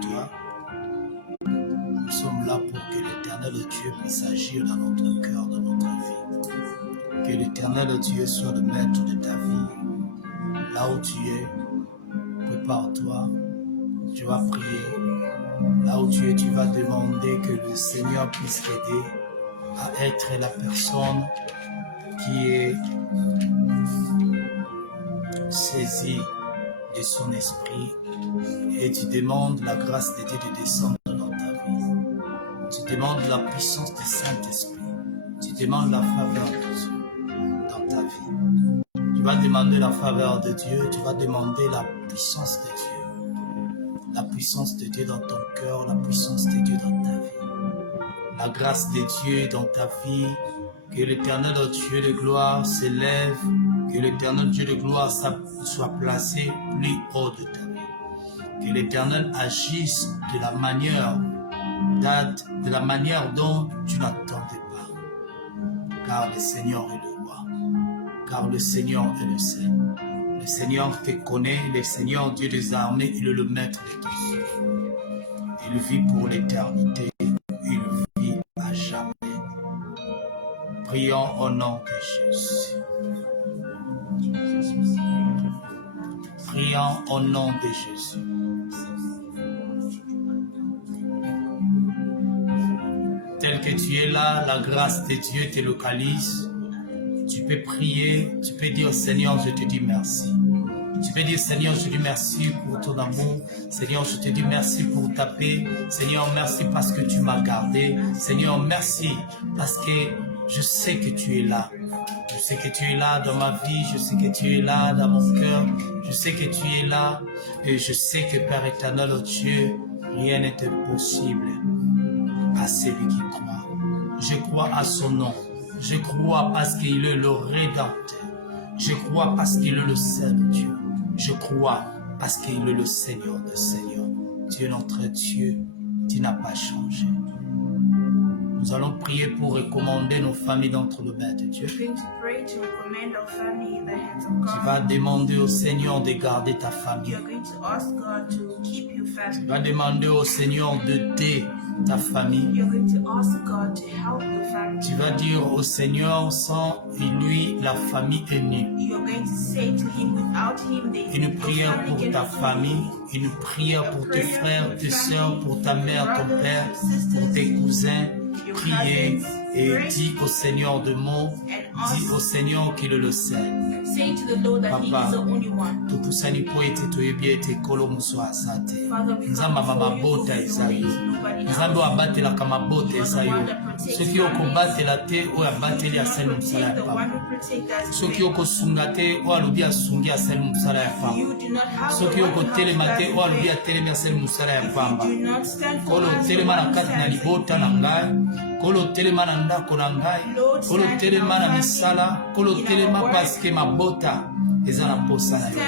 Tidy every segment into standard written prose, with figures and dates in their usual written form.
toi. Nous sommes là pour que l'Éternel Dieu puisse agir dans notre cœur, dans notre vie. Que l'Éternel Dieu soit le maître de ta vie. Là où tu es, prépare-toi. Tu vas prier. Là où tu es, tu vas demander que le Seigneur puisse t'aider à être la personne qui est saisie de son esprit. Et tu demandes la grâce de Dieu de descendre dans ta vie. Tu demandes la puissance du Saint-Esprit. Tu demandes la faveur de Dieu dans ta vie. Tu vas demander la faveur de Dieu. Tu vas demander la puissance de Dieu. La puissance de Dieu dans ton cœur. La puissance de Dieu dans ta vie. La grâce de Dieu dans ta vie. Que l'Éternel Dieu de gloire s'élève. Que l'Éternel Dieu de gloire soit placé plus haut de ta vie. Que l'Éternel agisse de la manière dont tu n'attendais pas. Car le Seigneur est le roi. Car le Seigneur est le Saint. Le Seigneur te connaît. Le Seigneur Dieu des armées, il est le maître de ton souffle. Il vit pour l'éternité. Il vit à jamais. Prions au nom de Jésus. Prions au nom de Jésus. Tel que tu es là, la grâce de Dieu te localise. Tu peux prier, tu peux dire Seigneur, je te dis merci. Tu peux dire Seigneur, je te dis merci pour ton amour. Seigneur, je te dis merci pour ta paix. Seigneur, merci parce que tu m'as gardé. Seigneur, merci parce que je sais que tu es là. Je sais que tu es là dans ma vie. Je sais que tu es là dans mon cœur. Je sais que tu es là. Et je sais que Père éternel, oh Dieu, rien n'est impossible à celui qui croit. Je crois à son nom. Je crois parce qu'il est le Rédempteur. Je crois parce qu'il est le Saint de Dieu. Je crois parce qu'il est le Seigneur des Seigneurs. Dieu notre Dieu, tu n'as pas changé. Nous allons prier pour recommander nos familles d'entre les mains de Dieu. Tu vas demander au Seigneur de garder ta famille. Tu vas demander au Seigneur d'aider ta famille. Tu vas dire au Seigneur, sans lui, la famille est nulle. Une prière pour ta famille, une prière pour tes frères, tes soeurs, pour ta mère, ton père, pour tes cousins. Priez et dis au Seigneur de mots, dis au Seigneur qu'il est le Saint. Papa, tout pour ça, nous pouvons te bien te kolomuso asante. Nzamba mabota esayo. Nzamba abate la kamabota esayo. Soki okobate la te o abate li asali musala ya papa. Soki okosunga te o alobi asungi asali musala ya papa. Soki okotelema te o alobi atelemi asali musala ya papa. Kolo telema na kati na libota na ngai. Kolo telema na ndako na ngai. Kolo telema na misala. Kolo telema parce que ma bota ezana posa na yo.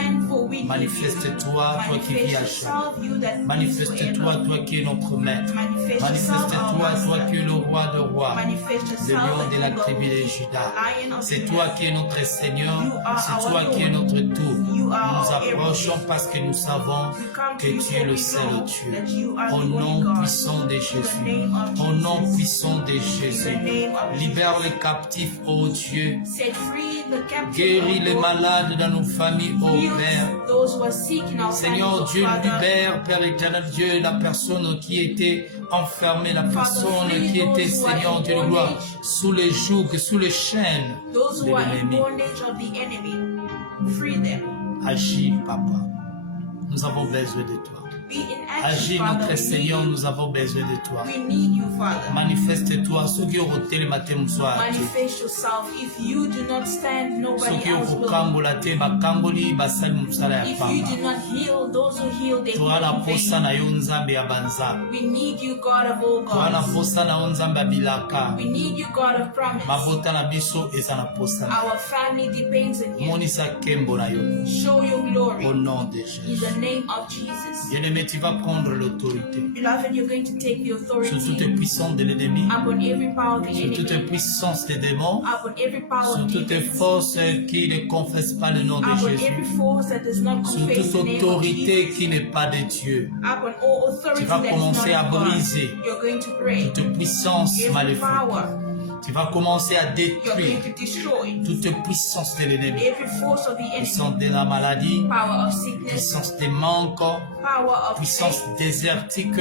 Manifeste-toi, toi qui vis à jamais. Manifeste-toi, toi qui es notre maître. Manifeste-toi, toi qui es le roi de rois, le lion de la tribu de Juda. C'est toi qui es notre Seigneur, c'est toi qui es notre tout. Nous nous approchons parce que nous savons que tu es le Saint Dieu. Au nom puissant de Jésus, au nom puissant de Jésus, libère les captifs, ô Dieu. Guéris les malades dans nos familles, ô Père. Seigneur Dieu, libère, Père éternel Dieu, la personne qui était enfermée, la personne qui était, Seigneur Dieu de gloire, sous les jougs, sous les chaînes de l'ennemi. Agis, Papa. Nous avons besoin de toi. Agis, notre Seigneur, nous avons besoin de toi. Manifeste-toi. Ceux qui ont roté le matin, Manifest yourself. If you do not stand, nobody else will. If you do not heal, those who heal, they heal in vain. We need you, God of all gods. We need you, God of promise. Our family depends on you. Show your glory. Au nom de Jésus. In the name of Jesus. Bien-aimé, tu vas prendre l'autorité Beloved, you're going to take the sur toute authority puissance de l'ennemi, upon every power of the sur toute enemy, puissance des démons, upon every power sur of toute demons, force qui ne confesse pas le nom de upon Jésus, every force that does not sur confess toute the name of autorité Jesus, qui n'est pas de Dieu. upon all authority Tu vas that is commencer à not of God. briser You're going to break toute puissance every maléfique. power. Tu vas commencer à You're détruire going to destroy toute puissance de l'ennemi. every force of the enemy, Puissance de la maladie, power of sickness, puissance des manques, power of puissance faith, désertique,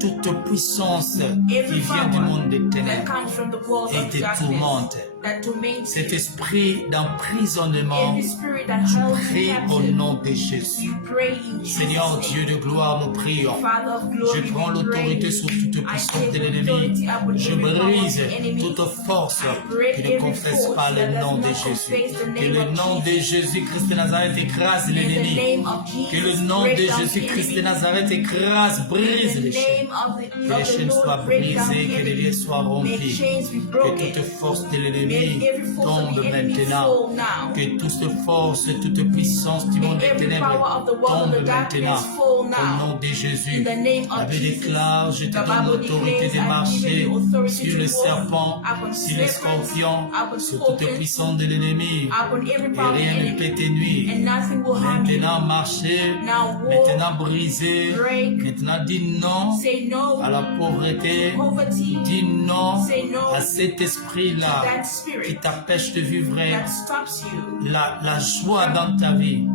toute puissance qui every vient du monde des power that ténèbres comes from the world et of te darkness, tourmente. that torments Cet you, esprit d'emprisonnement, every spirit that je holds prie you au captive, nom de Jésus. you pray in Seigneur Jesus' Dieu name. de gloire, nous prions. Father of glory, Je prends we l'autorité pray. sur toute I puissance take de l'ennemi. authority upon Je every power of brise the enemy. toute force I break qui ne every confesse force pas le that nom does de not Jésus. confess the Que name le of nom de Jesus. Jésus-Christ de Nazareth écrase In the l'ennemi. name of Jesus, Que le nom break de down the Jésus-Christ de enemy. Nazareth écrase, brise In les the chaînes. name of Que les the chaînes soient Lord, break down brisées, the que les enemy. liens soient Make rompus. chains be Que broken. toute force de May l'ennemi every force of tombe the enemy maintenant. fall now. Que toute force, toute puissance du monde May des every ténèbres power of the world of tombe the darkness maintenant. fall Au now. nom de Jésus. In the name La of Bible Jesus. déclare, je te The donne Bible l'autorité declares, de I've marcher given you authority sur to le walk serpent, upon sur les serpents, scorpions, upon sur toute scorpions, puissance de l'ennemi. upon every Et power of the rien ne enemy, peut te nuire. and nothing will harm you. Maintenant marcher, Now walk, maintenant briser, break, maintenant dis non say no à la pauvreté, to poverty, dis non say no à cet esprit-là that qui spirit t'empêche de vivre that stops you. la joie dans ta vie,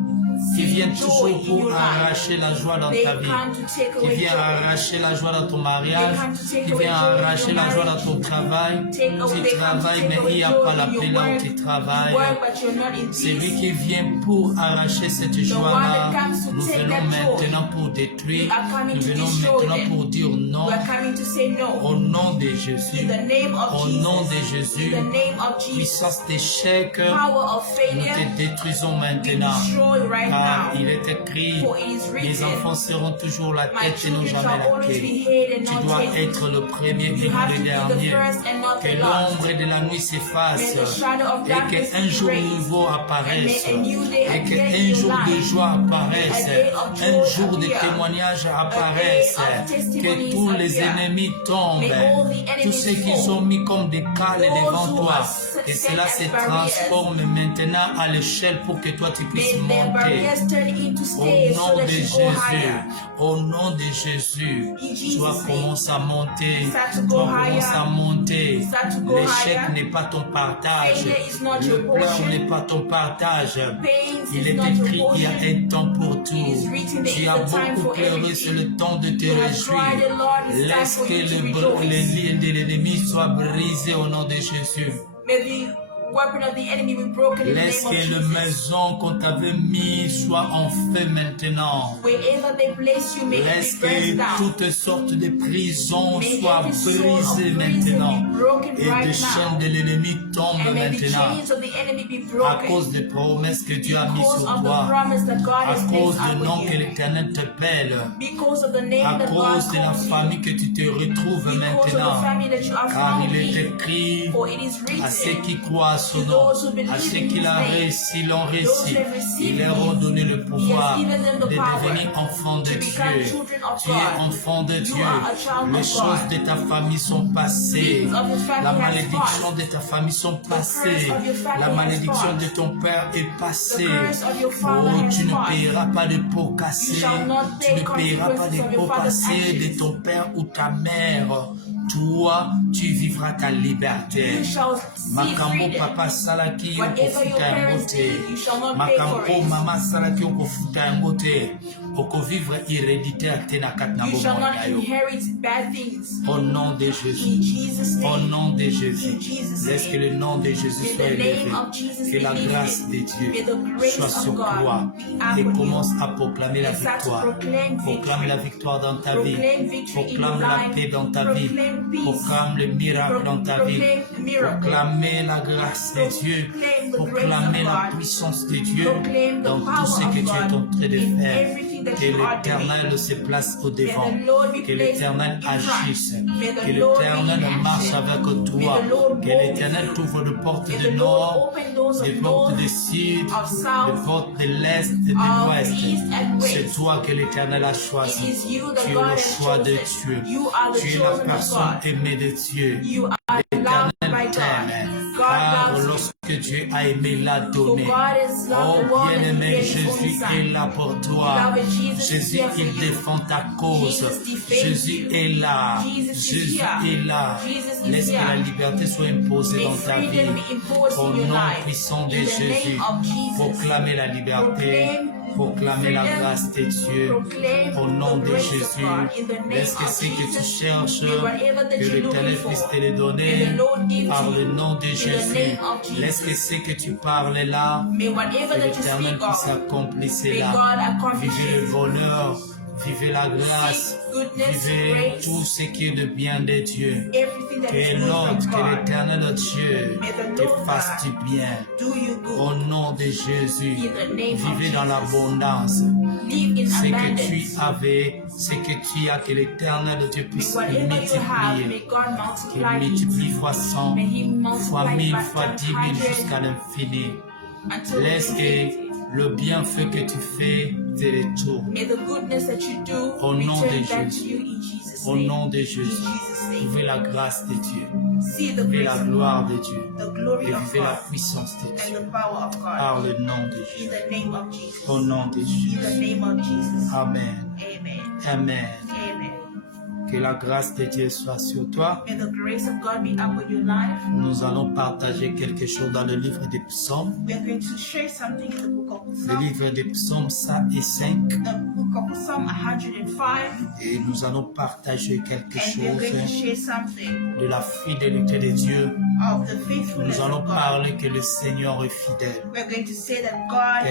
qui vient Joy toujours in pour your life. arracher la joie dans They ta vie, come to take qui away vient joy. arracher la joie dans ton mariage, They come to take qui away vient joy in arracher your la joie marriage. dans ton travail. They come Tu to travailles, take mais away il n'y a joy pas la in your paix là où work. tu You travailles. work, but you're not in C'est lui peace. qui vient pour arracher cette joie-là. one that comes to Nous take venons that joy. maintenant pour détruire. We are coming Nous to venons destroy maintenant them. pour dire non. We are coming to say no. Au nom de In Jésus. the name of Au Jesus. nom de Jésus. In the name of Jesus. Puissance d'échec. Power of Nous failure. te détruisons We maintenant. destroy right Car now. il est écrit, For it is les written, enfants seront toujours la my tête et non children jamais shall la always queue. be head and Tu not dois tail. être le premier et You non have le to be the dernier. first and not Que the last. l'ombre de la nuit s'efface May the shadow of et darkness qu'un be jour raised. nouveau apparaisse And may a new day et appear in qu'un your jour de life. joie apparaisse, A day of joy un jour de appear. témoignage A apparaisse, day of que testimonies tous les appear. ennemis tombent, May all the enemies tous ceux qui fall. sont mis comme des cales Those devant who toi, are et set cela as se barriers. transforme maintenant à l'échelle pour que toi tu May puisses their monter. barriers turn into Au stairs so nom that de you go Jésus, higher. au nom de Jésus, In Jesus' toi name. commence à monter, Start to go toi higher. commence à monter. Start to go L'échec higher. n'est pas ton partage, Failure is not le your pleur portion. n'est pas ton partage. Pains Il is est not your écrit, il y a portion. un temps pour It is tout. written there Tu is as a time beaucoup for pleuré, everything. c'est le temps de te You have réjouir. cried a lot, it's time Laisse for que you to les rejoice. liens de l'ennemi soient brisés au nom de Jésus. May the weapon of the enemy be broken in the Laisse name of que la Jesus. maison qu'on t'avait mise soit en feu maintenant. Wherever they place you, may Laisse it be burned que down. toutes sortes de prisons May soient every soul of brisées prison maintenant. be broken Et right des chaînes now. de l'ennemi tombent And may the maintenant. chains of the enemy be À broken. cause des promesses que Dieu a mises Because sur of the toi. promise that God À has cause placed du nom upon que you. l'Éternel te pèle. Because of the name À that God cause de la calls you. famille que tu te retrouves Because of the maintenant. family that you are Car found il est in. écrit For it is à ceux written, qui croient à son to nom, those who believe à ceux in qui his l'ont name, réussi, l'ont those réussi. who have received Il leur a donné le pouvoir given them the de power devenir enfants de to become Dieu. children of Tu es God. enfant de You Dieu. are a child Les of choses God. de ta famille sont passées. Things of your family La has malédiction passed. de ta famille sont passées. curse of your family La has malédiction passed. de ton père est passée. The curse of your father Oh, has tu ne passed. payeras pas de pots cassés. You shall not Tu pay ne payeras pas consequences de of your pots father's cassés de actions. ton père ou ta mère. Toi, tu vivras ta liberté. You shall see Makambo freedom. papa salaki Whatever your okofuta yango parents te. did, you shall not pay for Makambo it. mama salaki okofuta yango te. Okovivre héréditaire te na kati na You shall bomoi not na yo. inherit bad things. Au nom de Jésus. In Jesus' Au name. nom de Jésus. In Jesus' Laisse que name. le nom de Jésus May soit the élevé. name of Jesus Que be la lifted. grâce de May Dieu the grace soit of sur God toi. be Et upon commence you. à proclamer la And start to victoire. proclaim Proclame victory. la victoire dans ta vie. Proclaim victory in Proclame your la life. paix dans ta vie. Proclaim peace. Proclame le miracle dans ta vie. Proclaim miracle. Proclamez la grâce de Dieu. Proclaim the Proclamez grace of la God. puissance de Dieu Proclaim the dans tout power ce que of tu es en God train de in faire. everything Que l'Éternel se place au devant. Que l'Éternel agisse. Que l'Éternel marche avec toi. Que l'Éternel t'ouvre les portes du nord, les portes du sud, les portes de l'est et de l'ouest. C'est toi que l'Éternel a choisi. Tu es le choix de Dieu. Tu es la personne aimée de Dieu. L'Éternel t'aime. Car lorsque Dieu a aimé, l'a donné. Oh bien-aimé, Jésus est là pour toi. Jésus, il défend ta cause. Jésus est là. Jésus est là. Laisse que la liberté soit imposée dans ta vie. Au nom puissant de Jésus, proclamez la liberté. Proclamer la grâce de Dieu au nom de Jésus. Laisse que ce que tu cherches, que l'Éternel puisse te le donner par le nom de Jésus. Laisse que ce que tu parles là, que l'Éternel puisse accomplir cela. Vivez le bonheur. Vivez la grâce, vivez tout ce qui est de bien de Dieu. Que l'autre, que l'Éternel Dieu te fasse du bien. Au nom de Jésus, vivez dans l'abondance. Ce que tu avais, ce que tu as, que l'Éternel Dieu puisse multiplier. Qu'il multiplie fois 100, fois 1000, fois 10 000 jusqu'à l'infini. Laisse que le bienfait que tu fais te retourne. Au nom de Jésus. Au nom de Jésus. Vivez la grâce de Dieu. Vivez la gloire de Dieu. Et vivez la puissance de Dieu. Par le nom de Jésus. Au nom de Jésus. Amen. Amen. Que la grâce de Dieu soit sur toi. Nous allons partager quelque chose dans le livre des psaumes. Le livre des psaumes 105. Et nous allons partager quelque chose de la fidélité de Dieu. Nous allons parler que le Seigneur est fidèle. Quel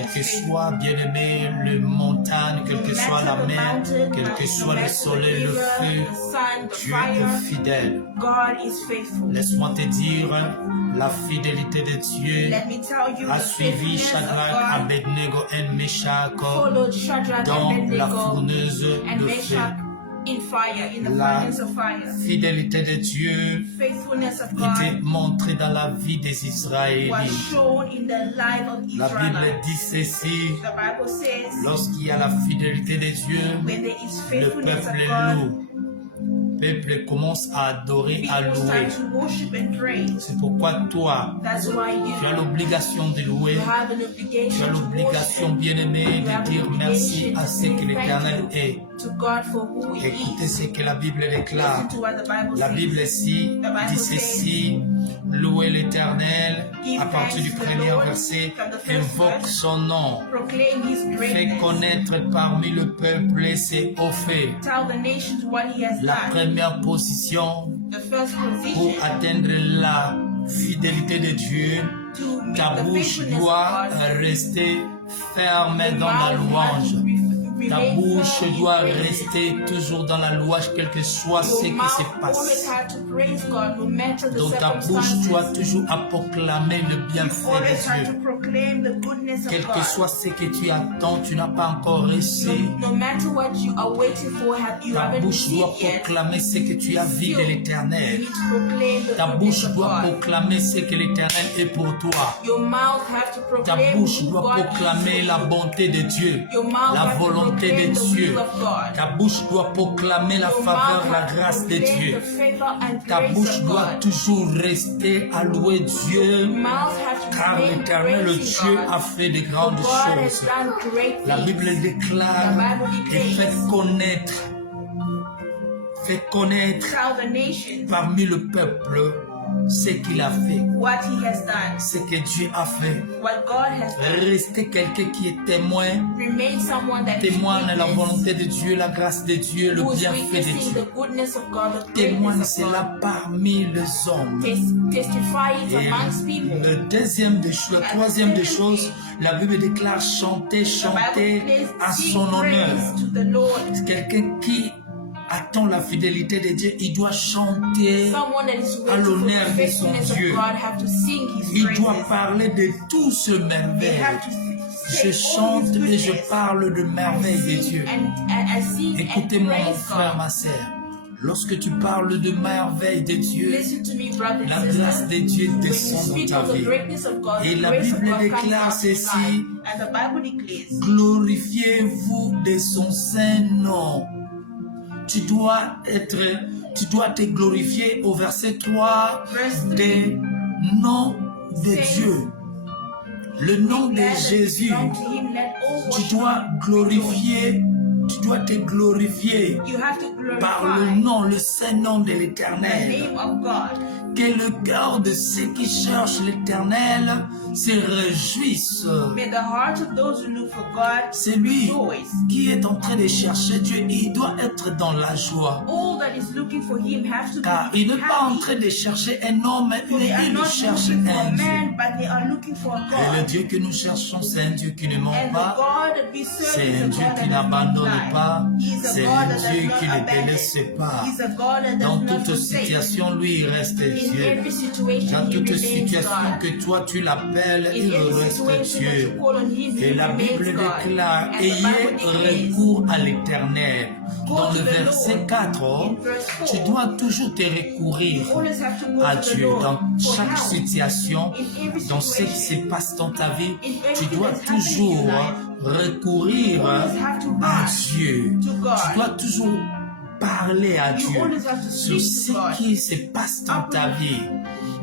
que soit, bien-aimé, le montagne, quelle que soit la mer, quel que soit le soleil, le feu, Dieu est fidèle. Laisse-moi te dire, la fidélité de Dieu a suivi Shadrach, Abednego et Meshach dans la fournaise de feu. La fidélité de Dieu était montrée dans la vie des Israélites. La Bible dit ceci, lorsqu'il y a la fidélité de Dieu, le peuple loue. Le peuple commence à adorer, à louer. C'est pourquoi toi, tu as l'obligation de louer. Tu as l'obligation, bien-aimé, de dire merci à ce que l'Éternel est. Écoutez ce que la Bible déclare. La Bible ici dit ceci, louez l'Éternel à partir du premier verset, invoque son nom, fait connaître parmi le peuple ses hauts faits. La première position pour atteindre la fidélité de Dieu, ta bouche doit rester ferme dans la louange. Ta bouche doit rester toujours dans la louange, quel que soit ce qui se passe. Dans ta bouche, tu dois toujours à proclamer le bienfait de Dieu. Quel que soit ce que tu attends, tu n'as pas encore reçu. Ta bouche doit proclamer ce que tu as vu de l'Éternel. Ta bouche doit proclamer ce que l'Éternel est pour toi. Ta bouche doit proclamer la bonté de Dieu, la volonté de Dieu. Ta bouche doit proclamer la faveur, la grâce de Dieu. Ta bouche doit toujours rester à louer Dieu, car l'Éternel Dieu a fait de grandes choses. La Bible déclare et fait connaître parmi le peuple ce qu'il a fait, ce que Dieu a fait. Rester quelqu'un qui est témoin de la volonté de Dieu, la grâce de Dieu, le bienfait de Dieu. Témoigne cela parmi les hommes. Et le troisième des choses, la Bible déclare chanter à son honneur. Quelqu'un qui attend la fidélité de Dieu, il doit chanter à l'honneur de son Dieu. Il doit parler de tout ce merveille. Je chante et je parle de merveilles de Dieu. Écoutez-moi, mon frère, ma sœur. Lorsque tu parles de merveilles de Dieu, la grâce de Dieu descend dans ta vie. Et la Bible déclare ceci: glorifiez-vous de son saint nom. Tu dois te glorifier au verset 3 des noms de Dieu. Le nom de Jésus, tu dois glorifier. Tu dois te glorifier par le nom, le saint nom de l'Éternel. Que le cœur de ceux qui cherchent l'Éternel se réjouisse. C'est lui qui est en train de chercher Dieu. Il doit être dans la joie. Car il n'est pas en train de chercher un homme, mais il cherche un Dieu. Et le Dieu que nous cherchons, c'est un Dieu qui ne ment pas. C'est un Dieu qui n'abandonne pas. C'est un Dieu qui ne délaisse pas. Dans toute situation, lui, il reste Dieu. Dans toute situation que toi, tu l'appelles, il reste Dieu. Et la Bible déclare: ayez recours à l'Éternel. Dans le verset 4, tu dois toujours te recourir à Dieu. Dans chaque situation, dans ce qui se passe dans ta vie, tu dois toujours recourir à Dieu. Tu dois toujours parler à Dieu sur ce qui se passe dans ta vie.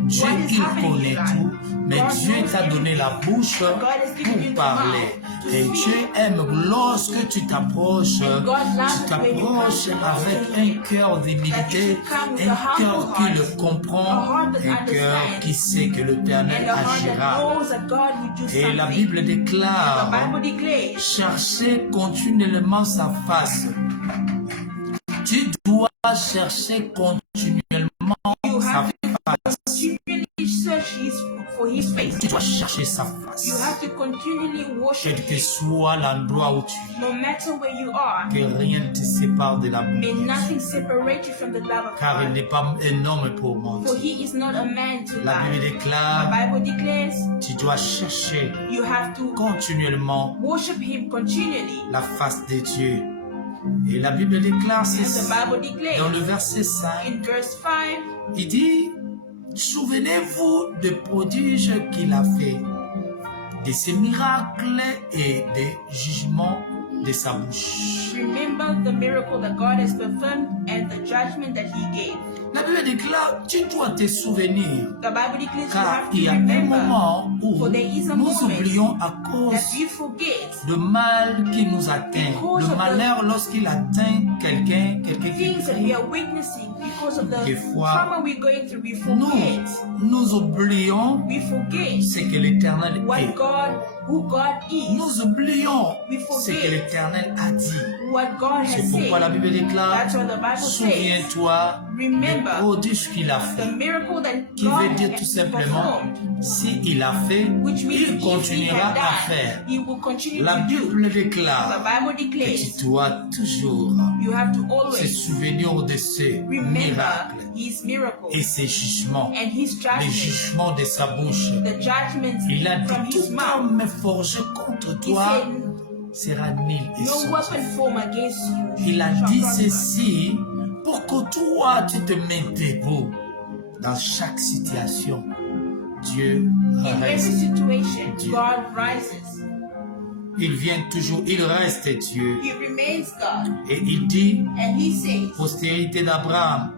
Dieu, il connaît tout, mais Dieu t'a donné la bouche pour parler. Et Dieu aime lorsque tu t'approches avec un cœur d'humilité, un cœur qui le comprend, un cœur qui sait que l'Éternel agira. Et la Bible déclare: cherchez continuellement sa face. Tu dois chercher continuellement sa face. Tu dois chercher sa face. Quel que soit l'endroit où tu es, que rien ne te sépare de l'amour de Dieu. Car il n'est pas un homme pour mentir. La Bible déclare: tu dois chercher continuellement la face de Dieu. Et la Bible déclare ceci dans le verset 5. Il dit: souvenez-vous des prodiges qu'il a fait, de ses miracles et des jugements de sa bouche. Remember the miracle that God has performed and the judgment that He gave. La Bible déclare: tu dois te souvenir. The Bible declares Car you il y a have to un remember. moment où For there is a nous moment oublions à cause that you forget de mal qui nous atteint. Because Le of malheur lorsqu'il atteint quelqu'un qui things that we prie. are witnessing because of the Des fois, trauma we're going through. We forget. Nous oublions We forget ce que l'Éternel what est. who God is. Nous oublions We ce que forget l'Éternel a dit. what God C'est has pourquoi la said. Bible déclare: That's what the Bible says. souviens-toi des Remember prodiges qu'il a the fait. miracle that Qui God veut dire tout has simplement, performed. s'il a fait, Which means il if He continuera had à done, faire. He will continue La to do. Bible The déclare Bible que declares tu dois toujours you have to se always souvenir de ces remember miracles His miracles et ses jugements, and His les judgments, jugements de sa bouche. the judgments Il a from dit: His tout mouth. homme forgé contre He toi said, sera nul et no sans weapon effet. formed against you Il a shall dit prosper. ceci pour que toi tu te mettes debout dans chaque situation. Dieu In every reste. situation, Dieu. God rises. Il vient toujours, il reste Dieu. He remains God. Et il dit: And He says, postérité d'Abraham,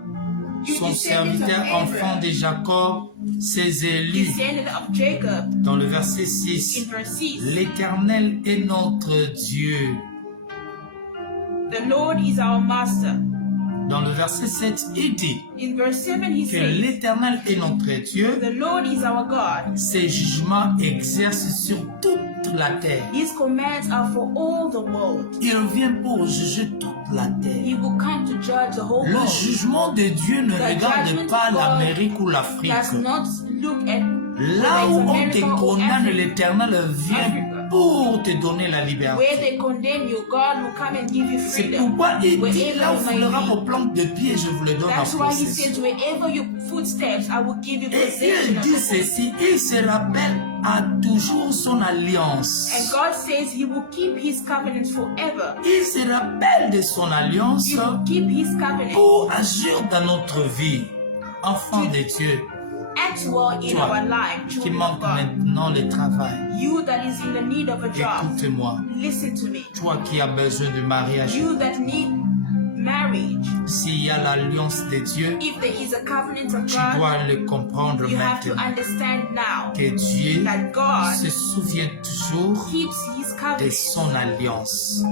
you son descendants of serviteur enfant de Abraham, Jacob, ses élus. descendant of Jacob, Dans le verset in 6, verse 6, l'Éternel est notre Dieu. the Lord is our master. Dans le verset 7, il dit In verse 7, He que says, l'Éternel est notre Dieu. the Lord is our God. Ses jugements exercent sur toute la terre. His commands are for all the world. Il vient pour juger toute la terre. He will come to judge the whole Le world. jugement de Dieu ne regarde pas l'Amérique ou l'Afrique. Does not look at Là où on te condamne, l'Éternel vient Africa. pour te donner la Where liberté. they condemn you, God will come and give you C'est freedom. pourquoi il dit: Wherever là où you vous may fera be. vos plantes de pied, je vous le donne en That's why He possession. says, wherever your footsteps, I will give you Et possession il of dit the land. ceci: il se rappelle a toujours son alliance. And God says He will keep His covenants forever. Il se rappelle de son alliance He will keep His covenant pour agir dans notre vie. Enfant de Dieu, act well in our life, qui children of manque God. maintenant le travail, You that is in the need of a job, écoute-moi. listen to me. Toi qui as besoin de mariage, You that need marriage, s'il y a l'alliance de Dieu, if there is a covenant of tu God, dois le comprendre you have to maintenant. understand now Que Dieu that God se souvient toujours keeps His de covenant. son alliance.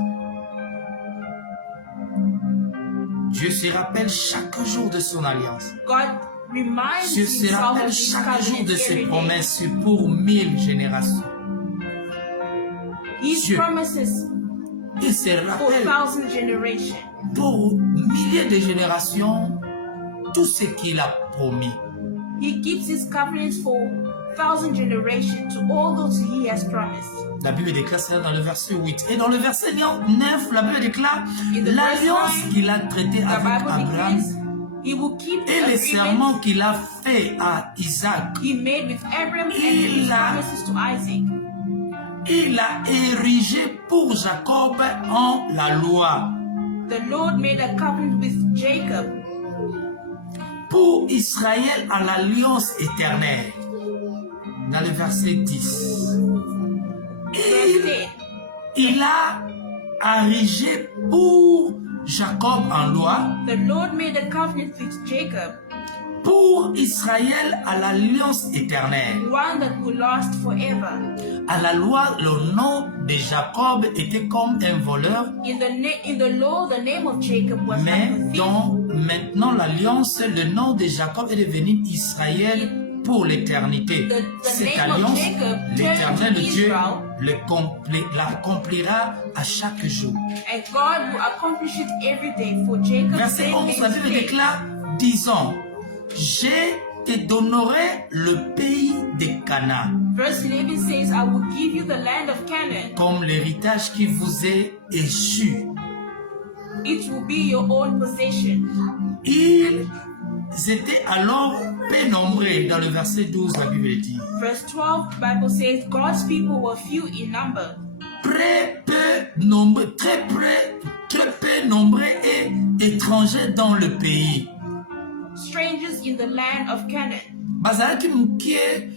Dieu se rappelle chaque jour de son alliance. God reminds Dieu se Himself of rappelle His chaque jour de covenant ses every day. promesses pour 1000 générations. His Dieu. promises Il se for rappelle 1,000 generations. pour milliers de générations tout ce qu'il a promis. He keeps His covenants for 1,000 generations to all those He has promised. La Bible déclare cela dans le verset 8. Et dans le verset 9, la Bible déclare In the l'alliance verse 9, qu'il a traitée The avec Bible Abraham declares He will keep et the les serments agreement qu'il a fait à Isaac. He made with Abraham and Il His a- promises to Isaac. Il a érigé pour Jacob en la loi. The Lord made a covenant with Jacob, Pour Israël à l'alliance éternelle. Dans le verset 10. verse 10. Il a érigé pour Jacob en loi. The Lord made a covenant with Jacob, Pour Israël à l'alliance éternelle. one that will last forever. À la loi, le nom de Jacob était comme un voleur, In the law, the name of Jacob was mais like a thief. dans maintenant l'alliance, le nom de Jacob est devenu Israël pour l'éternité. The Cette name of alliance, Jacob l'Éternel turned to Dieu Israel. l'accomplira à chaque jour. And God will accomplish it every day for Jacob. Verset 11, la Bible déclare, disons, je te donnerai le pays de Canaan Verse 11 says, I will give you the land of Canaan. comme l'héritage qui vous est échu. It will be your own possession. Ils étaient alors peu nombreux. Dans le verset 12, la Bible dit. Verse 12, the Bible says, God's people were few in number. Très peu nombreux et étrangers dans le pays. Strangers in the land of Canaan. Bazalaki mukie,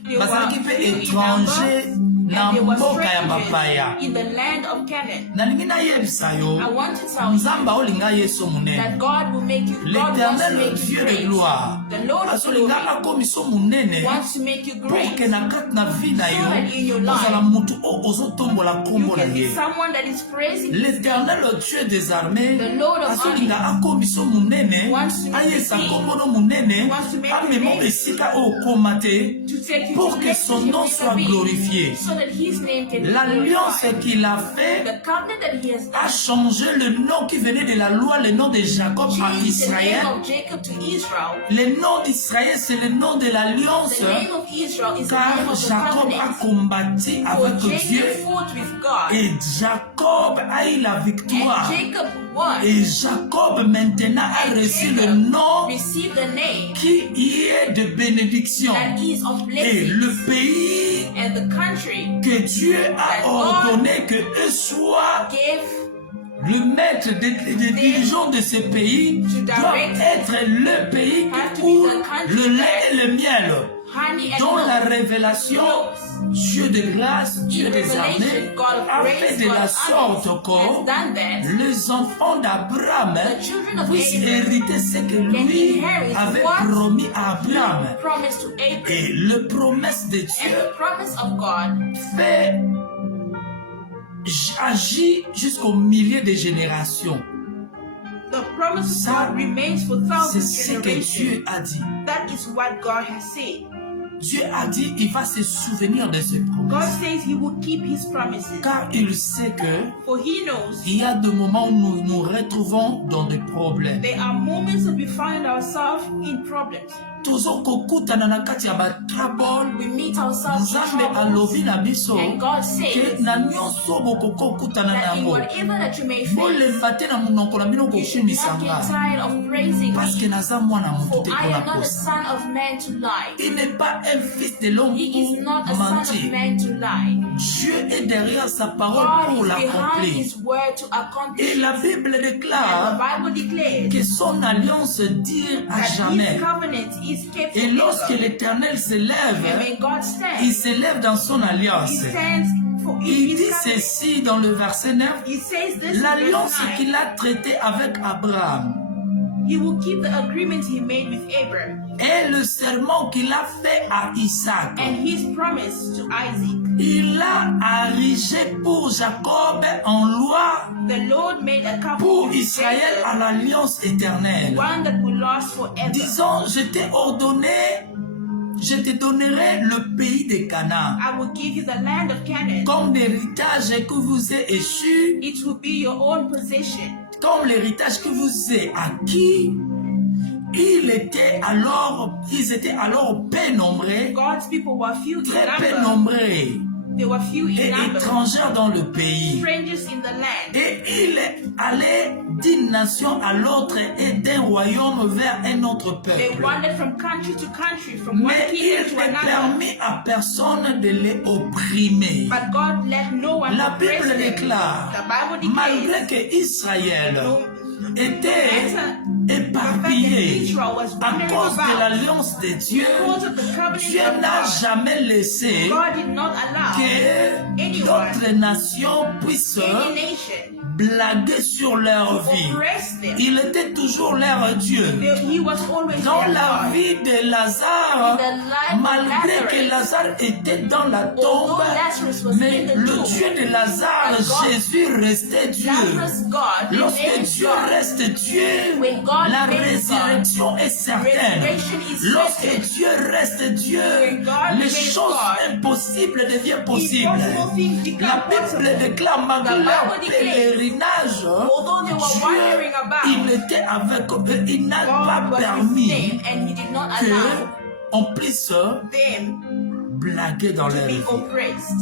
They bazalaki were pe few in étranger na and they were mboka ya bapaya. strangers in the land of Canaan. Nalingi nayebisa yo, I want to tell you Nzamba olinga Yesu that munene. God will make you, God wants to L'Éternel, make le you Dieu de great. gloire, The Lord of glory asolinga akomiso munene wants to make you pour great. que na kati na vie na So that in your yo life, ozala mutu oyo ozotombola You nkombo na can be ye. someone that is praising His name. L'Éternel, le Dieu des armées, The Lord of asolinga armies akomiso munene, wants to make ayesa you king. nkombono munene, Wants to make you amemo great. esika oyo okoma te, To take you pour to que next son nom soit glorifié. so that His name can be L'alliance glorified. qu'il a faite The covenant that He has a done changé le nom qui venait de la loi, le nom de Jacob à changed the Israël. name of Jacob to Israel. Le nom d'Israël, c'est le nom de l'alliance, The name of Israel is the name car of the Jacob a covenant. combattu For avec Jacob Dieu fought with God, et Jacob a eu la victoire. and Jacob won. Et Jacob maintenant a And reçu le Jacob nom received the name qui y est de bénédiction. that is of Et blessing. le pays And the country que Dieu a ordonné que eux soient gave le maître des dirigeants de ce pays doit être le pays qui coule le lait et le miel. honey and Dans la milk. révélation, Dieu de grâce, Dieu des armées, a fait de la sorte que les enfants d'Abraham puissent hériter ce que lui avait promis à Abraham. Promise to Abraham. Et le promesse de And Dieu the promise of God fait agit jusqu'aux milliers de générations. The promise of Ça, God remains for c'est thousands ce que generations. Dieu a dit. That is what God has said. Dieu a dit il va se souvenir de ses God promesses. says He will keep His promises. Car il sait que For He knows il y a des moments où nous nous retrouvons dans des problèmes. there are moments that we find ourselves in problems. tozokokutana na kati ya trouble, we meet ourselves in Nzambe troubles, alobi na biso and God ke says na nyonso bokokokutana na that in yango whatever that you may face, bolemba te na monoko na bino you should not kokumisa get nga tired of praising parce que me, naza mwana motu for te I mpona am not a kosa. son of man to lie. Il n'est pas un fils de l'homme He is not a pour son of mentir. man to lie. Dieu est derrière sa parole God pour is behind l'accomplir. his word to accomplish Et la it. Bible And the déclare Bible declares que son alliance dure à that jamais. his covenant is kept Et lorsque forever. l'Éternel And s'élève, when God il stands, s'élève dans son he alliance. stands for Il his dit covenant. ceci dans le verset 9, He says this in l'alliance verse 9. qu'il a traitée avec Abraham He will keep the agreement he made with Abraham et le serment qu'il a fait à Isaac. and his promise to Isaac. Il a érigé pour Jacob en loi, The Lord made a covenant pour with Israël à Jacob, l'alliance éternelle. one that will last forever. Disons, je t'ai ordonné, je te donnerai le pays de Canaan I will give you the land of Canaan. comme l'héritage que vous est échu, It will be your own possession. comme l'héritage que vous est acquis. Ils étaient alors peu nombreux, God's people were few in très peu number. nombreux They were few et in number. étrangers dans le pays. Strangers in the land. Et il allait d'une nation à l'autre et d'un royaume vers un autre They peuple. wandered from country to country, from one Mais kingdom il to ne another. permit à personne de les opprimer. But God let no one La oppress Bible them. déclare, The Bible malgré declares que Israël était the fact that éparpillé Israel was à wandering cause de about l'alliance de Dieu, because of the covenant Dieu of n'a God. jamais laissé God did not allow que d'autres nations puissent any nation blaguer sur leur to vie. oppress them. Il était toujours leur Dieu. He was always Dans their la God. vie de Lazare, In the life of malgré Lazarus, que Lazare était dans la tombe, although Lazarus was mais in the le tomb, Dieu de Lazare, but God- Jésus, restait Dieu. Lazarus' God Lorsque remains Dieu God. reste Dieu, When God la remains résurrection est certaine. Resurrection is Lorsque certain. Dieu reste Dieu, When God les remains choses God, impossibles deviennent possibles. impossible things become La Bible possible. déclare, malgré The leur Bible declares, pèlerinage, although they were wandering Dieu, about, il était avec eux, il n'a God pas was with permis them and he did not allow qu'on puisse them blaguer dans to leur be vie. oppressed.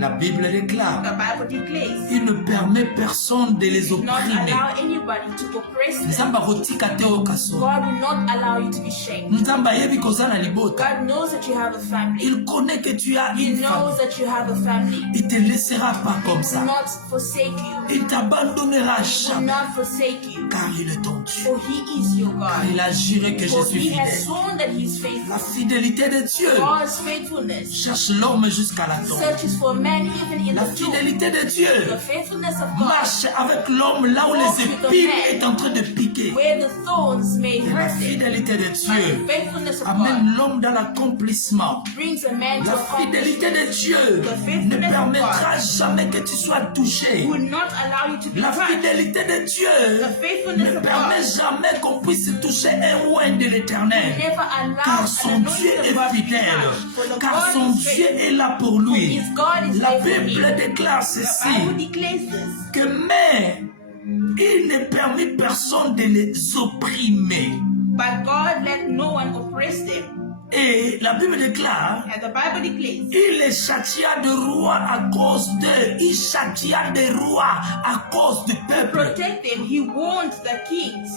La Bible The déclare, Bible declares il ne permet personne de les did not opprimer. allow anybody to oppress them. Nzambe akotika te oyo kaso. God will not allow you to be shamed. Nzambe ayebi koza na libota. God knows that you have a family. Il connaît que tu as He une knows famille. that you have a family. Il te laissera pas He comme will ça. not forsake you. Il t'abandonnera He will jamais. not forsake you. Car il est ton Dieu. For he is your Car God. il a juré que je For suis he has fidèle. sworn that he is La faithful. fidélité de Dieu God's faithfulness cherche l'homme jusqu'à la tombe. searches for man even in La the tomb. fidélité de The Dieu faithfulness of God, marche avec l'homme là où les épines est en train de piquer. where the thorns may Et la hurt them, fidélité de but Dieu the faithfulness of God amène l'homme dans l'accomplissement. brings a man to La fidélité accomplishment. de Dieu ne permettra jamais que tu sois touché. Will not allow you to be La touched. fidélité de Dieu The faithfulness ne of permet God jamais qu'on puisse toucher un oint de l'éternel. never allow Car son an Dieu anointed est God to be fidèle. touched. For the Car God son is Dieu faithful. est là pour lui. His God is La faithful to Bible him. déclare The ceci, Bible declares this. que mais il ne permet personne de les opprimer. But God let no one oppress them. Et la Bible déclare, And the Bible declares, il les châtia de rois à cause d'eux. Il châtia des rois à cause du peuple. protect them. He warned the kings.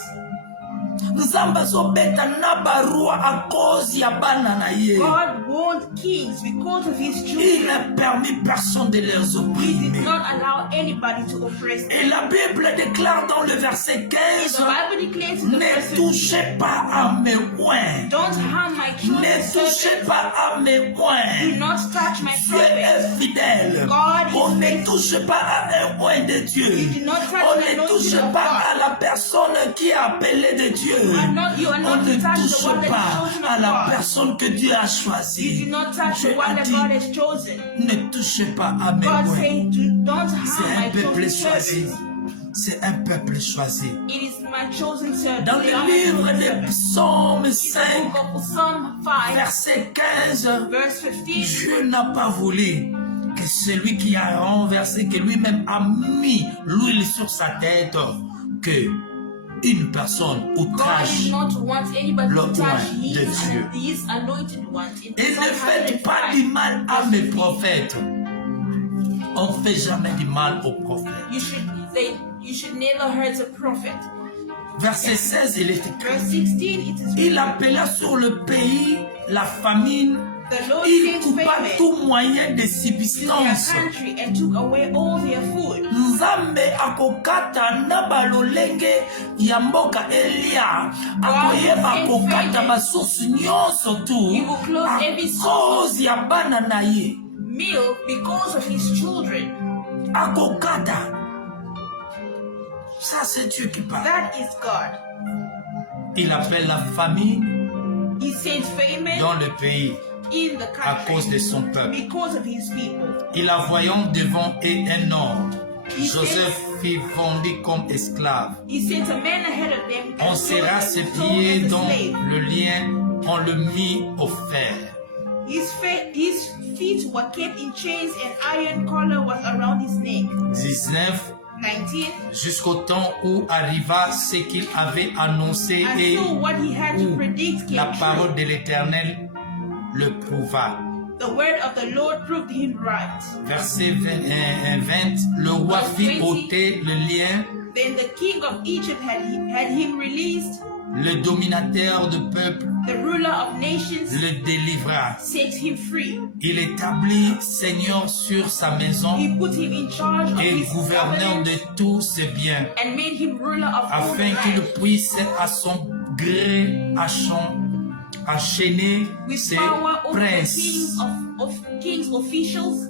Nzambe azobeta na barua à cause ya bana na ye. God warned kings because of his Il children. n'a permis personne de les He did opprimer. not allow anybody to oppress them. Et la Bible déclare dans le verset And 15, the Bible declares in the ne verse 15, touchez pas à mes oins. don't harm my children. Ne touchez pas à mes Do oins. not touch my Dieu est prophets. fidèle. God is On ne faithful. touche pas à un oint de Dieu. You do not touch On the ne anointing touche of pas God. à la personne qui est appelée de Dieu. You are On not ne to touch the touche one that pas is chosen à of la God. personne que Dieu a You choisie. do not touch Dieu the one a that dit, God has chosen. ne touchez pas à mes God oins. says, don't C'est harm un my peuple chosen choisi. servants. C'est un peuple choisi. It is my chosen servant. Dans They are le my livre chosen des servants. Psaumes In the 5, book of Psalm 5, verset 15, verse 15, Dieu n'a pas voulu que celui qui a renversé, que lui-même a mis l'huile sur sa tête, que une personne outrage le oint de Dieu. Et ne faites pas du mal à mes prophètes. On ne fait jamais du mal aux prophètes. You should never hurt a prophet. Verset 16, il est écrit. Verse 16, il appela sur le pays la famine. Il coupa tout moyen de subsistance. Nzambe akokata na balolenge ya mboka Elia. Akoyeba akokata basource nyonso tu. Cause ya bana na ye. Meal because of his children. Akokata. Ça c'est Dieu qui parle. That is God. Il appelle la famine dans le pays. In the country, à cause de son peuple. Because of his people. Et la voyant devant et un ordre, Joseph fut vendu comme esclave. On serra ses pieds dans le lien, on le mit au fer. His feet were kept in chains and iron collar was around his neck. 19. 19. Jusqu'au temps où arriva ce qu'il avait annoncé et où la parole de l'Éternel le prouva. The word of the Lord proved him right. Verset 20, le roi fit ôter le lien. Then the king of Egypt had him released. Le dominateur du peuple, the ruler of nations, le délivra. Set him free. Il établit Seigneur sur sa maison He put him in charge et of his gouverneur de tous ses biens, and made him ruler of afin qu'il puisse à son gré enchaîner ses princes kings officials,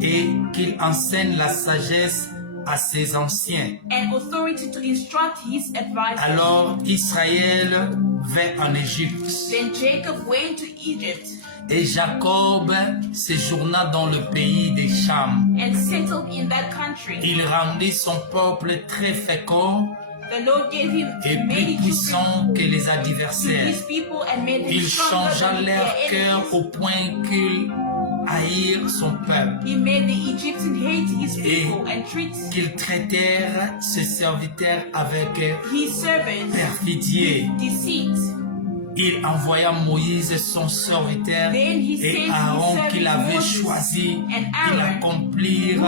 et qu'il enseigne la sagesse à ses anciens. And authority to instruct his advisors. Alors Israël vint en Égypte. Then Jacob went to Egypt. Et Jacob séjourna dans le pays des Cham. And settled in that country. Il rendit son peuple très fécond The Lord gave him et plus puissant que les adversaires. Il changea leur cœur au point qu'ils haïrent son peuple. He made the Egyptians hate his people et and treat qu'ils traitèrent ses serviteurs avec his servants perfidie. deceit. Il envoya Moïse son serviteur et Aaron qu'il avait choisi. Il accomplirent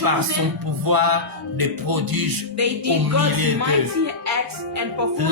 par son pouvoir des prodiges au milieu d'eux.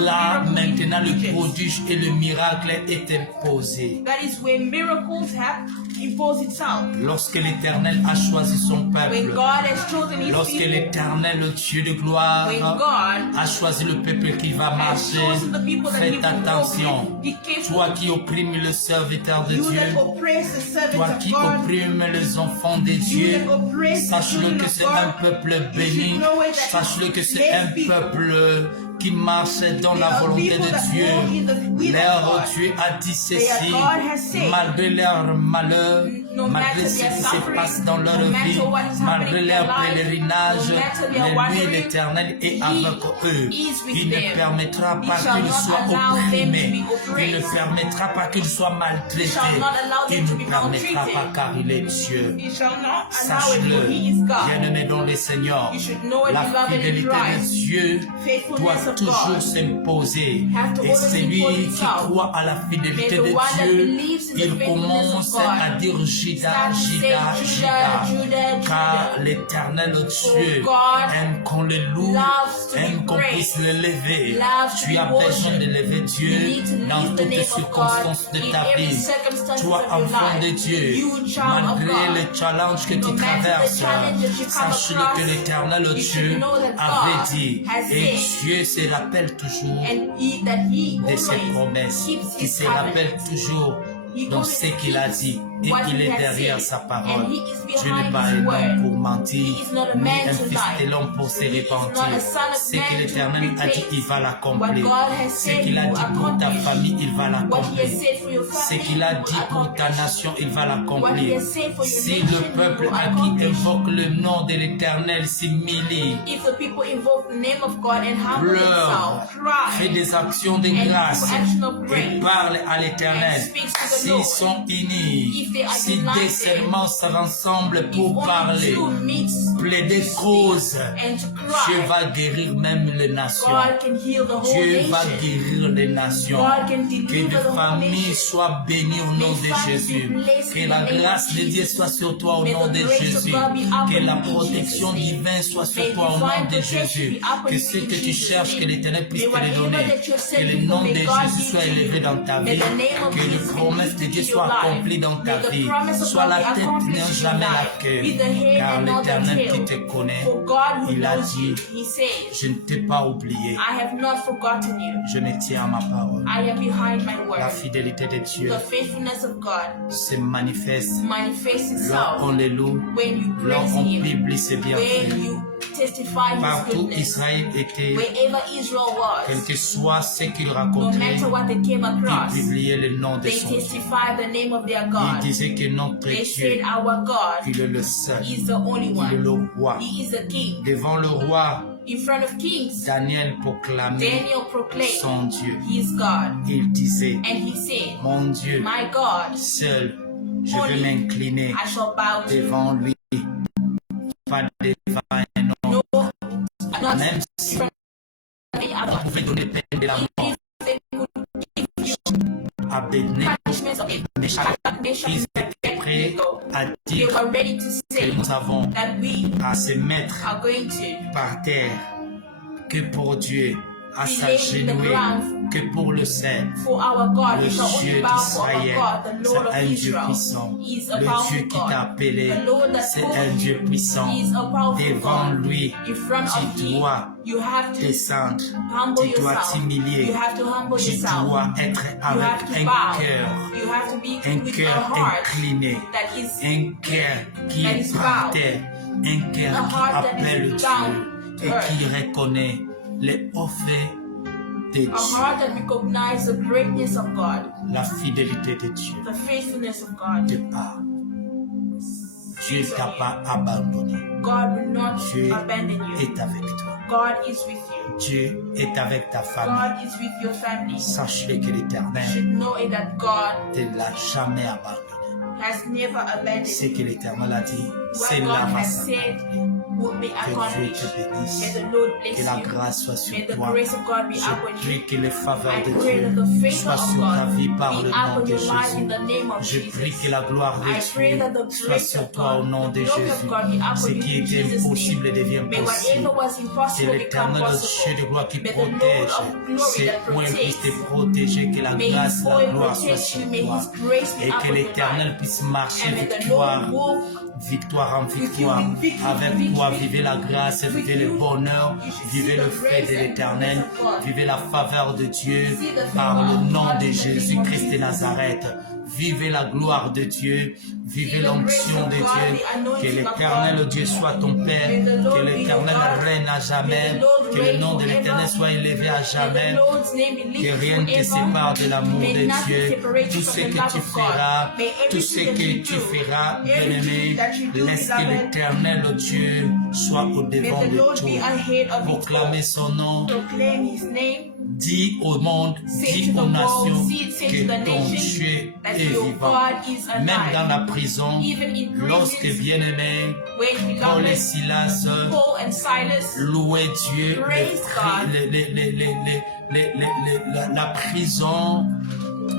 Là, maintenant, le prodige et le miracle étaient posés. That is where miracles have imposed itself. Lorsque l'Éternel a choisi son When peuple, God has chosen his lorsque people, l'Éternel, le Dieu de gloire, when God a choisi le peuple qui va has marcher, chosen the people that he faites will walk attention. with, be careful. Toi qui opprimes le serviteur de You Dieu, that oppress the servants toi of qui God, opprimes les enfants de you Dieu, that oppress the sache-le children que of c'est God, un peuple you béni, should know it that sache-le que c'est these un people, peuple qui marche dans they la are volonté people that de Dieu. walk in the will of Leur God. Dieu a dit They are ceci, God has said, malgré leur malheur, no malgré matter ce their qui se suffering, passe dans leur no vie, matter what is malgré happening in leur their life, pèlerinage, no matter their mais lui, wandering, l'Éternel, est He avec eux. is with Il ne them. permettra He pas shall qu'ils not soient allow them to opprimés. be Il ne oppressed. permettra pas qu'ils soient He maltraités. shall not allow them Il to ne be permettra maltreated. pas car il est Dieu. He shall not allow it, Sache-le, for he is God. bien-aimé dans le Seigneur, You should know it, la beloved in fidélité de Christ. Dieu Faithfulness doit of toujours God s'imposer. have to Et always celui impose qui itself. croit à la fidélité May de the one that Dieu, believes in the il faithfulness commence of God à dire Juda, start to say, Juda, Judah, Juda. Judah, Car Judah. l'Éternel Dieu God aime qu'on le loue, loves to be aime qu'on praised, puisse le lever. loves to Tu be as besoin worshipped. de lever You Dieu need to dans lift the toutes name les of God circonstances de in ta every vie. circumstance Toi, of your enfant de life. Dieu, You, child of malgré God, les challenges que no tu matter the traverses, challenge that you come sache-le across, que l'Éternel you Dieu should know that avait God dit, has et said, Dieu se rappelle toujours and that he de ses always promesses, keeps qui his se covenant. rappelle toujours He dans always ce qu'il a dit, et what il he est has derrière said, sa parole. and he is Dieu n'est behind pas his un word. homme pour mentir, He is not a ni man un to fils lie. de l'homme pour se He is repentir. not a son of Ce que man l'Éternel to a dit, repent. il va l'accomplir. What God has Ce said, qu'il a he will dit pour ta accomplish. famille, il va What he has l'accomplir. said for your Ce family, qu'il a he will dit pour ta accomplish. nation, il va What he l'accomplir. has said for your Si nation, le he peuple will à qui accomplish. invoque le nom de l'Éternel s'humilie, If the people invoke the name of God and humble pleure, themselves, fait cry, des actions de and grâce do action of et grace, parle à l'Éternel, and speaks to the s'ils Lord, sont unis, if if they are si des united, seulement se rassemblent pour if parler, only two meet plaider cause, and to Dieu cry, va guérir même les nations. God can heal the whole Dieu va nation. guérir les nations. God can Que deliver les the whole familles nation. soient bénies au nom May de families Jésus. be blessed Que in la the name grâce of de Dieu Jesus. soit sur toi au May nom the de grace of Jésus. God be upon Que la you in protection Jesus' name. divine soit sur May toi au nom divine de protection Jésus. be upon Que you ce in que tu Jesus' cherches, que name. l'Éternel puisse May te le whatever donner. that you're Que searching le for, nom de may God Jésus give soit to élevé you. dans ta May vie. the name of Que les Jesus be promesses de lifted Dieu in your soient life. accomplies dans ta May the vie. promise of Sois God la be tête, non accomplished in your jamais la life. queue. Be the head Car and not the l'Éternel qui tail. te connaît, For God who il a knows you, dit, He says, je ne t'ai pas oublié. I have not forgotten you. Je me tiens à ma parole. I am behind my La word. fidélité de Dieu The faithfulness of God se manifeste manifests lorsqu'on itself le loue, when you praise lorsqu'on Him, publie ses when bienfaits. you testify His Partout goodness. Israël était, Wherever Israel quel was, que soit ce qu'il no racontait, matter what they came il across, publiait le nom de they son Dieu. testify the name of their Il God. disait que notre They Dieu, said, Our God il est le seul, is the only il est one. le roi. He is the King. Devant le roi, In front of kings, Daniel proclamait Daniel proclaimed, son Dieu. He is God. Il disait, And he said, mon Dieu, My God, seul, je vais m'incliner I shall bow to you. devant lui, pas devant un homme. No, not Même si from any on other. pouvait donner peine de la mort If they could give you à Abednego, punishments of Meshach, ils étaient prêts à they dire were ready to que say nous avons that we à se mettre are going to par terre que pour Dieu, à be laid in the s'agenouiller ground que pour le Seigneur. for our God. Le We shall only Dieu bow for our d'Israël, God, the Lord c'est of un Dieu Israel. puissant. He is a Le Dieu powerful qui t'a God. appelé, The Lord that c'est called un Dieu you, puissant. He is a powerful Devant God. lui, In front of tu Him, dois you have to descendre, humble tu dois yourself. t'humilier, You have to humble tu yourself. dois être You have avec to un bow. cœur, You have to be un with a cœur heart incliné, that is un cœur qui that est is par bowed. terre, un cœur A qui heart that appelle is Dieu bound to et earth. qui reconnaît les hauts faits de a Dieu, heart that recognizes the greatness of God, la fidélité de Dieu. the faithfulness of God. De part, Dieu ne t'a pas abandonné. God will not Dieu abandon you. est avec toi. God is with you. Dieu est avec ta famille. God is with your family. Sache-le que You l'Éternel should know it that God ne te l'a jamais abandonné. has never abandoned Ce you. que l'Éternel a dit, c'est What là God va has s'accomplir. said will be Que Dieu accomplished. te bénisse. May the Lord Que bless la you. grâce soit May sur the toi. grace of God be Je upon prie you. que les faveurs I de pray that Dieu the favor soient of sur ta God vie be par le nom upon de your life in Jésus. the name of Je prie Jesus. que la gloire I pray de that the Dieu soit grace sur of toi au God, nom de the glory of Jésus. God be upon Ce you qui in était Jesus' impossible name. devient May whatever possible. was C'est impossible become l'Éternel, le Dieu possible. de gloire qui May the Lord protège. of glory C'est that pour qu'il puisse te protects. protéger, que la May grâce, His la oil gloire soit protect sur you. May toi. His grace be Et que upon your l'Éternel life. puisse marcher And may the victoire, Lord walk victoire en with you victoire. in victory, Avec victory. toi, vivez la grâce, vivez le bonheur, vivez le fait de l'Éternel, vivez la faveur de Dieu par le nom de Jésus-Christ de Nazareth. Vivez la gloire de Dieu, vivez l'onction de Dieu. Que l'Éternel Dieu soit ton Père, que l'Éternel règne à jamais, que le nom de l'Éternel soit élevé à jamais, que rien ne te sépare de l'amour de Dieu. Tout ce que tu feras, tout ce que tu feras, bien-aimé, laisse que l'Éternel Dieu soit au devant May the de Lord be tout. ahead of it Proclamez all. son nom, Proclaim His name. dis au monde, Say dis to aux the nations world, say to que the ton nation Dieu that est your vivant. God is Même alive. dans la prison, Even in lorsque prisons, bien-aimé, when Paul et beloved Silas Paul and Silas louaient Dieu, Praise God. la prison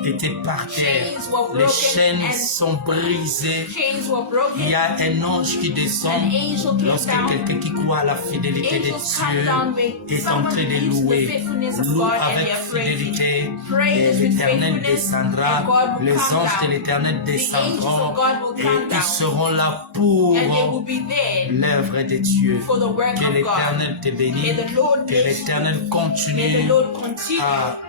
était par terre, Chains were les broken chaînes and sont brisées. chains were Il y broken. a un ange qui descend An angel came lorsque down. quelqu'un qui croit à la fidélité de Angels come down Dieu when est en someone train de believes the louer. faithfulness of Loue God and avec they are praising. fidélité Praise et with l'Éternel faithfulness descendra, and God will les come anges de down. l'Éternel The angels descendront of God will et come ils down. seront là pour And they will be there l'œuvre de Dieu. for the work Que of l'Éternel God. te bénisse, May the Lord que bless l'Éternel you. May continue the Lord continue à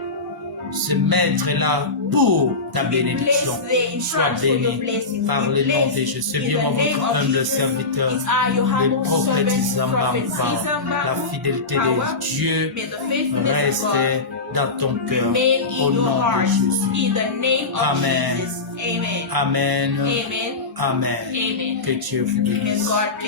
se mettre là pour ta to be bénédiction. placed there in Sois front for your béni blessing. par Be le nom de blessed Jésus. C'est in bien the moi, name votre of humble Jesus. serviteur, It's I, your le humble prophète servant, Prophet Isambamba. Isamba, La fidélité Power. de Dieu May the faithfulness of reste God dans ton cœur remain au in your nom de heart. Jésus. In the name of Amen. Jesus. Amen. Amen. Amen. Amen. Amen. Que Dieu vous May bénisse. God bless